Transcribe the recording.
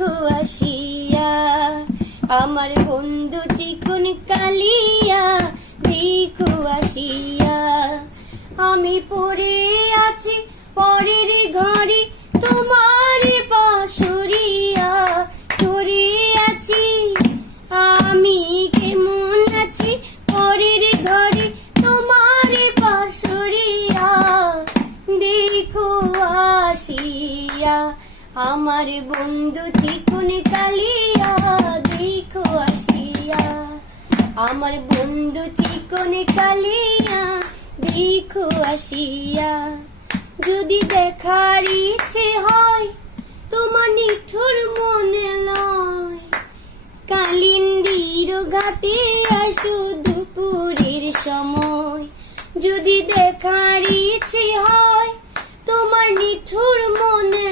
দেখো আসিয়া, আমার বন্ধু চিকন কালিয়া দেখো আসিয়া। আমি পড়ে আছি পরের ঘরে তোমার পাশরিয়া, পড়ে আছি আমি কেমন আছি পরের ঘরে তোমার পাশরিয়া, দেখো আসিয়া। আমার বন্ধু চিকন কালিয়া দেখো আসিয়া, আমার বন্ধু চিকন কালিয়া দেখো আসিয়া। যদি দেখার ইচ্ছে হয় তোমার নিঠুর মনে লয়, কালিন্দির ঘাটে আসো দুপুরের সময়। যদি দেখার ইচ্ছে হয় তোমার নিঠুর মনে